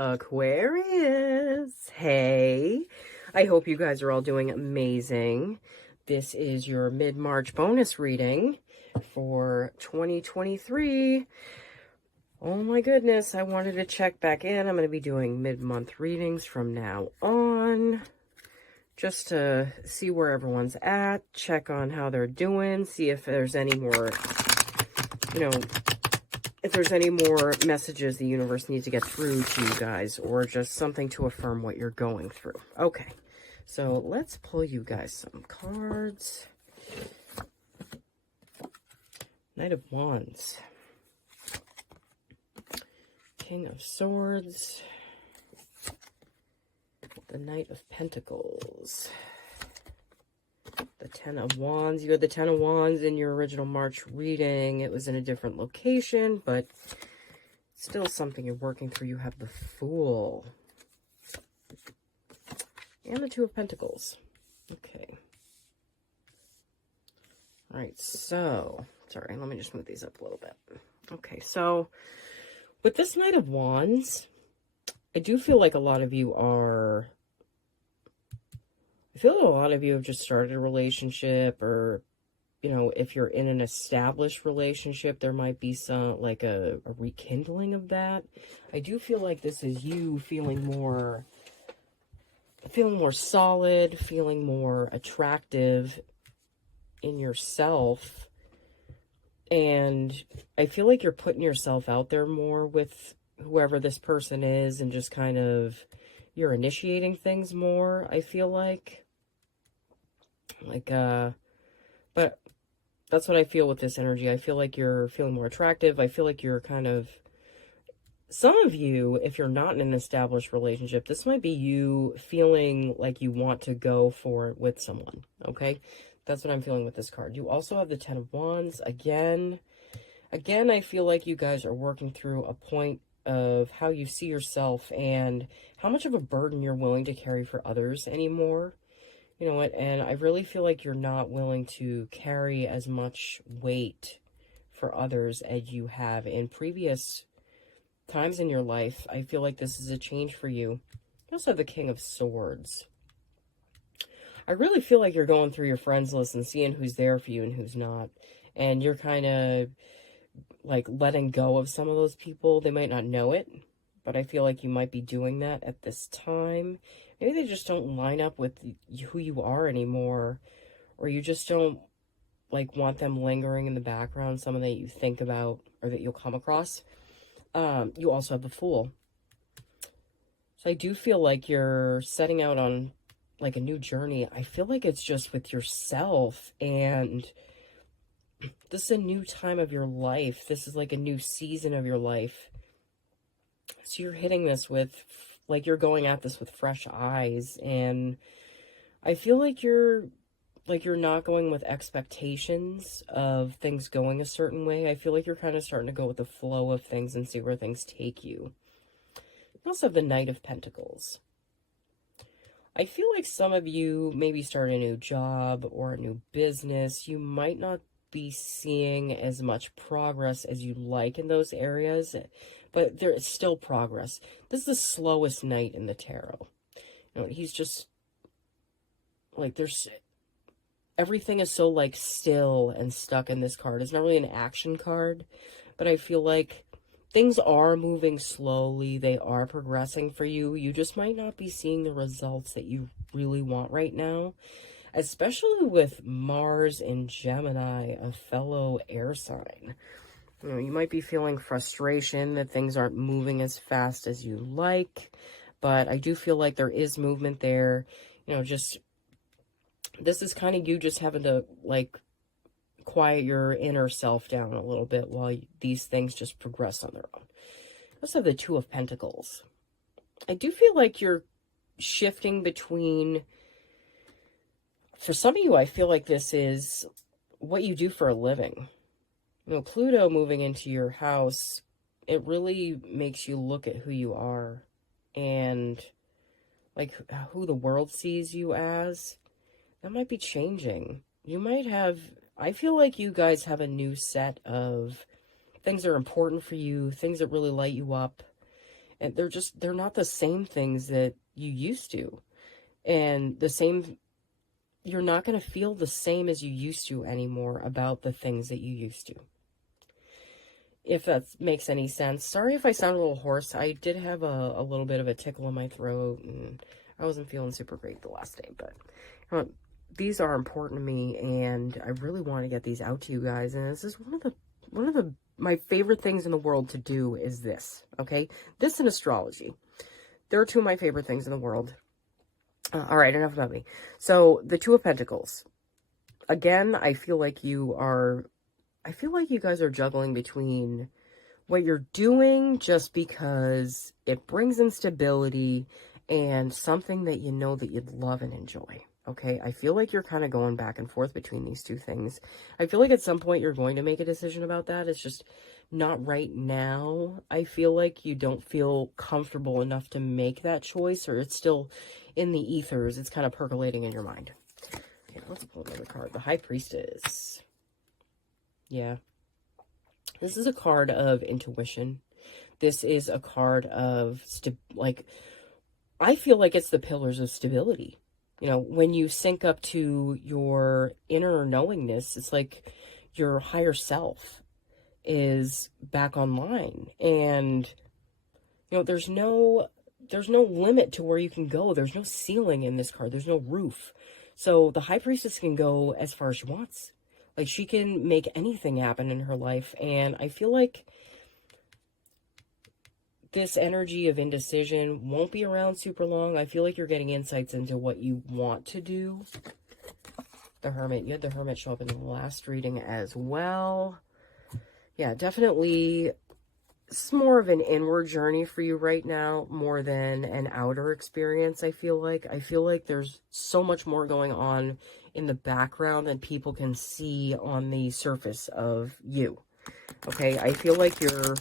Aquarius. Hey, I hope you guys are all doing amazing. This is your mid-March bonus reading for 2023. Oh my goodness, I wanted to check back in. I'm going to be doing mid-month readings from now on, just to see where everyone's at, check on how they're doing, see if there's any more, if there's any more messages the universe needs to get through to you guys, or just something to affirm what you're going through. Okay, so let's pull you guys some cards. Knight of Wands. King of Swords. The Knight of Pentacles. The Ten of Wands. You had the Ten of Wands in your original March reading. It was in a different location, but still something you're working through. You have the Fool. And the Two of Pentacles. Okay. All right, so, sorry, let me just move these up a little bit. Okay, so with this Knight of Wands, I do feel like a lot of you are... I feel like a lot of you have just started a relationship, or, if you're in an established relationship, there might be some, like a rekindling of that. I do feel like this is you feeling more solid, feeling more attractive in yourself. And I feel like you're putting yourself out there more with whoever this person is, and just kind of, you're initiating things more, I feel like, but that's what I feel with this energy. I feel like you're feeling more attractive. I feel like you're kind of, some of you, if you're not in an established relationship, this might be you feeling like you want to go for it with someone, okay? That's what I'm feeling with this card. You also have the Ten of Wands. Again, I feel like you guys are working through a point of how you see yourself and how much of a burden you're willing to carry for others anymore. You know what? And I really feel like you're not willing to carry as much weight for others as you have in previous times in your life. I feel like this is a change for you. You also have the King of Swords. I really feel like you're going through your friends list and seeing who's there for you and who's not. And you're kind of like letting go of some of those people. They might not know it, but I feel like you might be doing that at this time. Maybe they just don't line up with who you are anymore, or you just don't like want them lingering in the background, someone that you think about or that you'll come across. You also have the Fool. So I do feel like you're setting out on like a new journey. I feel like it's just with yourself, and this is a new time of your life. This is like a new season of your life. So you're hitting this with, like, you're going at this with fresh eyes, and I feel like you're not going with expectations of things going a certain way. I feel like you're kind of starting to go with the flow of things and see where things take you. You also have the Knight of Pentacles. I feel like some of you maybe start a new job or a new business. You might not be seeing as much progress as you'd like in those areas, but there is still progress. This is the slowest Knight in the tarot. He's just like, everything is so like still and stuck in this card. It's not really an action card, but I feel like things are moving slowly. They are progressing for you. You just might not be seeing the results that you really want right now, especially with Mars in Gemini, a fellow air sign. You might be feeling frustration that things aren't moving as fast as you like, but I do feel like there is movement there. Just, this is kind of you just having to, like, quiet your inner self down a little bit while these things just progress on their own. Let's have the Two of Pentacles. I do feel like you're shifting between, for some of you, I feel like this is what you do for a living. Pluto moving into your house, it really makes you look at who you are and like who the world sees you as. That might be changing. You might have, I feel like you guys have a new set of things that are important for you, things that really light you up. And they're not the same things that you used to. And you're not going to feel the same as you used to anymore about the things that you used to. If that makes any sense. Sorry if I sound a little hoarse. I did have a little bit of a tickle in my throat, and I wasn't feeling super great the last day, but these are important to me, and I really want to get these out to you guys. And this is one of my favorite things in the world to do is this, okay? This and astrology. They're two of my favorite things in the world. All right, enough about me. So, the Two of Pentacles. Again, I feel like you guys are juggling between what you're doing just because it brings instability and something that you know that you'd love and enjoy. Okay, I feel like you're kind of going back and forth between these two things. I feel like at some point you're going to make a decision about that. It's just not right now. I feel like you don't feel comfortable enough to make that choice, or it's still in the ethers. It's kind of percolating in your mind. Okay, let's pull another card. The High Priestess. Yeah. This is a card of intuition. This is a card of, I feel like it's the pillars of stability. You know, when you sync up to your inner knowingness, it's like your higher self is back online. And, you know, there's no limit to where you can go. There's no ceiling in this card. There's no roof. So the High Priestess can go as far as she wants. Like, she can make anything happen in her life. And I feel like this energy of indecision won't be around super long. I feel like you're getting insights into what you want to do. The Hermit. You had the Hermit show up in the last reading as well. Yeah, definitely. It's more of an inward journey for you right now, more than an outer experience, I feel like. I feel like there's so much more going on in the background than people can see on the surface of you. Okay, I feel like you're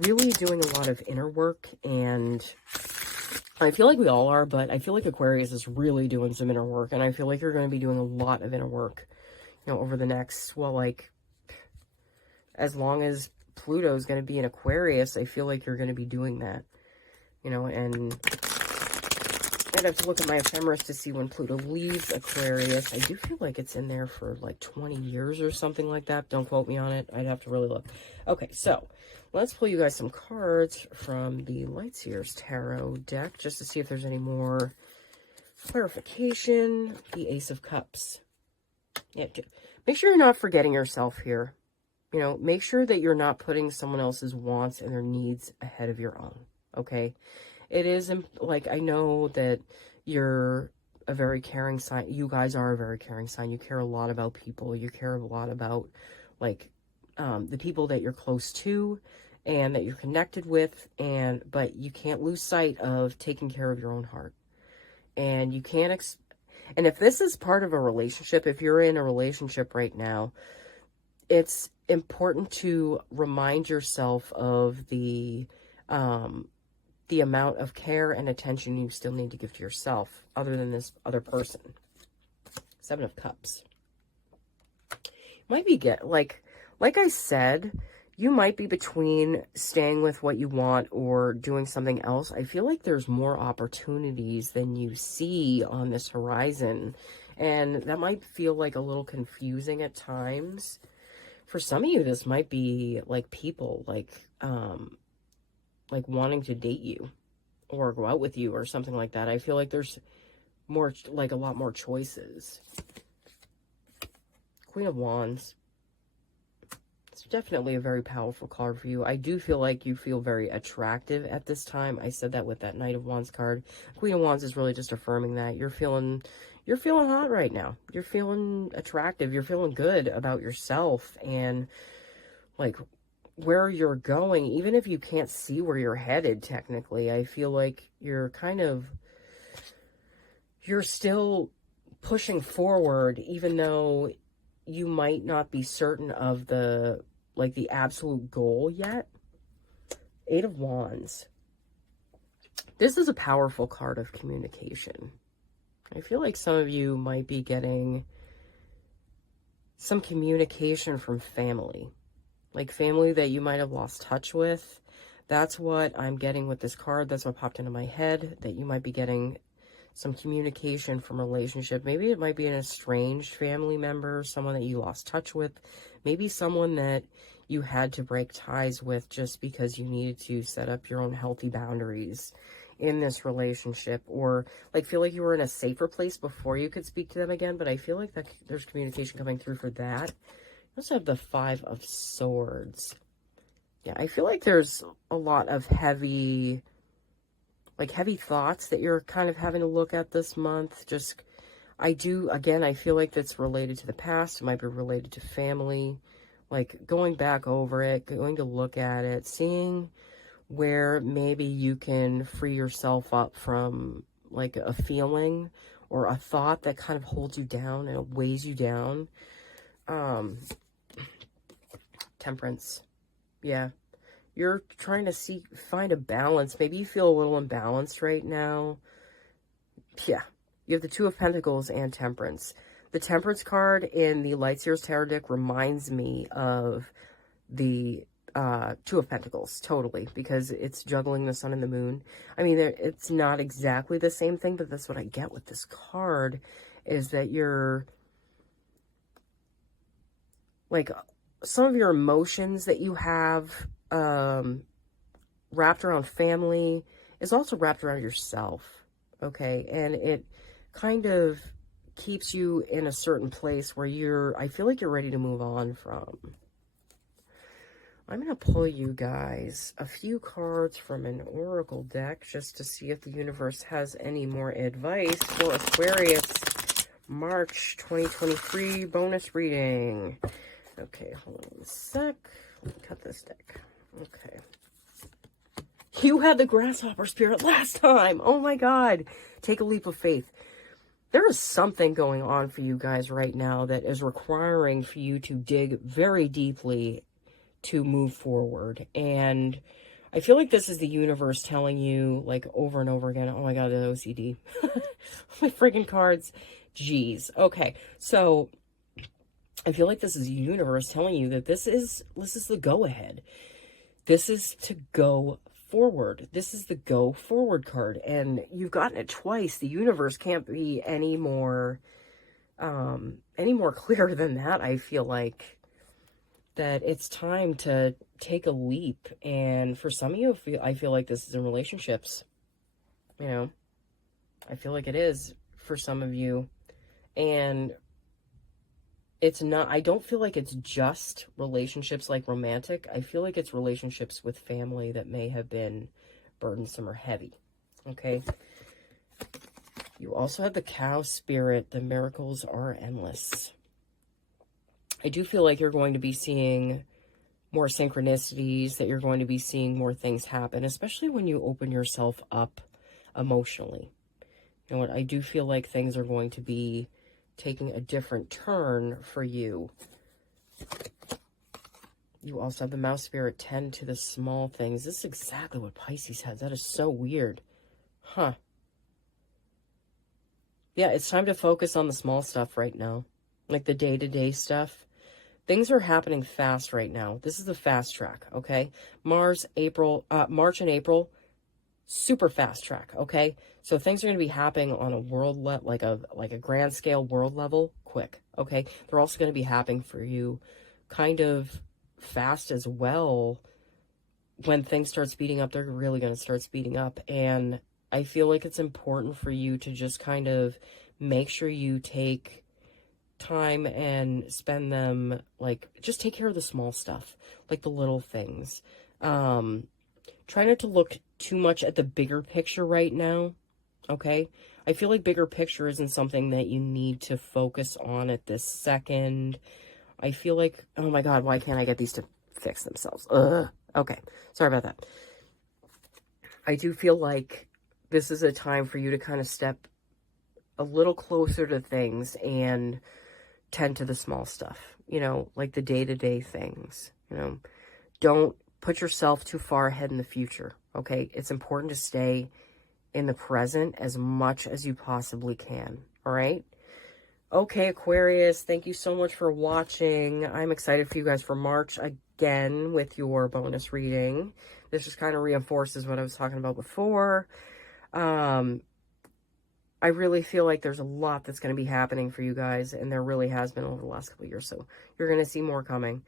really doing a lot of inner work, and I feel like we all are, but I feel like Aquarius is really doing some inner work, and I feel like you're going to be doing a lot of inner work, you know, over the next, well, like, as long as Pluto is going to be in Aquarius, I feel like you're going to be doing that, you know. And I'd have to look at my ephemeris to see when Pluto leaves Aquarius. I do feel like it's in there for like 20 years or something like that. Don't quote me on it. I'd have to really look. Okay, so let's pull you guys some cards from the Lightseers Tarot deck just to see if there's any more clarification. The Ace of Cups. Yeah, make sure you're not forgetting yourself here. You know, make sure that you're not putting someone else's wants and their needs ahead of your own, okay? It is, like, I know that you're a very caring sign. You guys are a very caring sign. You care a lot about people. You care a lot about, like, the people that you're close to and that you're connected with, but you can't lose sight of taking care of your own heart. And you can't, and if this is part of a relationship, if you're in a relationship right now, it's important to remind yourself of the amount of care and attention you still need to give to yourself other than this other person. Seven of Cups. Might be like I said, you might be between staying with what you want or doing something else. I feel like there's more opportunities than you see on this horizon, and that might feel like a little confusing at times. For some of you, this might be like people like wanting to date you or go out with you or something like that. I feel like there's more, like a lot more choices. Queen of Wands. It's definitely a very powerful card for you. I do feel like you feel very attractive at this time. I said that with that Knight of Wands card. Queen of Wands is really just affirming that. You're feeling hot right now. You're feeling attractive. You're feeling good about yourself and, like, where you're going. Even if you can't see where you're headed, technically, I feel like you're still pushing forward, even though you might not be certain of the absolute goal yet. Eight of Wands. This is a powerful card of communication. I feel like some of you might be getting some communication from family. Like family that you might have lost touch with. That's what I'm getting with this card. That's what popped into my head, that you might be getting some communication from a relationship. Maybe it might be an estranged family member, someone that you lost touch with, maybe someone that you had to break ties with just because you needed to set up your own healthy boundaries in this relationship, or like feel like you were in a safer place before you could speak to them again. But I feel like that there's communication coming through for that. You also have the 5 of Swords. Yeah, I feel like there's a lot of heavy thoughts that you're kind of having to look at this month. Just, I feel like that's related to the past. It might be related to family, like going back over it, going to look at it, seeing where maybe you can free yourself up from like a feeling or a thought that kind of holds you down and it weighs you down. Temperance. Yeah. You're trying to find a balance. Maybe you feel a little imbalanced right now. Yeah. You have the 2 of Pentacles and Temperance. The Temperance card in the Light Seers Tarot deck reminds me of the 2 of Pentacles, totally, because it's juggling the Sun and the Moon. I mean, it's not exactly the same thing, but that's what I get with this card, is that you're, like, some of your emotions that you have wrapped around family is also wrapped around yourself, okay? And it kind of keeps you in a certain place where I feel like you're ready to move on from. I'm going to pull you guys a few cards from an oracle deck just to see if the universe has any more advice for Aquarius March 2023 bonus reading. Okay, hold on a sec. Let me cut this deck. Okay. You had the grasshopper spirit last time. Oh my God. Take a leap of faith. There is something going on for you guys right now that is requiring for you to dig very deeply to move forward. And I feel like this is the universe telling you, like, over and over again, oh my God, the OCD. My freaking cards. Jeez. Okay. So I feel like this is the universe telling you that this is the go ahead. This is to go forward. This is the go forward card. And you've gotten it twice. The universe can't be any more clear than that. I feel like that it's time to take a leap. And for some of you, I feel like this is in relationships. You know, I feel like it is for some of you. And it's not, I don't feel like it's just relationships like romantic. I feel like it's relationships with family that may have been burdensome or heavy. Okay. You also have the cow spirit. The miracles are endless. I do feel like you're going to be seeing more synchronicities, that you're going to be seeing more things happen, especially when you open yourself up emotionally. You know what? I do feel like things are going to be taking a different turn for you. You also have the mouse spirit. Tend to the small things. This is exactly what Pisces has. That is so weird. Huh. Yeah, it's time to focus on the small stuff right now. Like the day-to-day stuff. Things are happening fast right now. This is the fast track, okay? March and April, super fast track, okay? So things are going to be happening on a world like a grand scale world level quick, okay? They're also going to be happening for you kind of fast as well. When things start speeding up, they're really going to start speeding up. And I feel like it's important for you to just kind of make sure you take time and spend them, like, just take care of the small stuff, like the little things. Try not to look too much at the bigger picture right now, okay? I feel like bigger picture isn't something that you need to focus on at this second. I feel like, oh my God, why can't I get these to fix themselves? Ugh. Okay, sorry about that. I do feel like this is a time for you to kind of step a little closer to things and tend to the small stuff, you know, like the day-to-day things, you know. Don't put yourself too far ahead in the future, okay? It's important to stay in the present as much as you possibly can, all right? Okay, Aquarius, thank you so much for watching. I'm excited for you guys for March again with your bonus reading. This just kind of reinforces what I was talking about before. I really feel like there's a lot that's going to be happening for you guys, and there really has been over the last couple of years, so you're going to see more coming.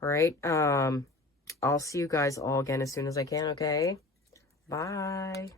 All right? I'll see you guys all again as soon as I can, okay? Bye.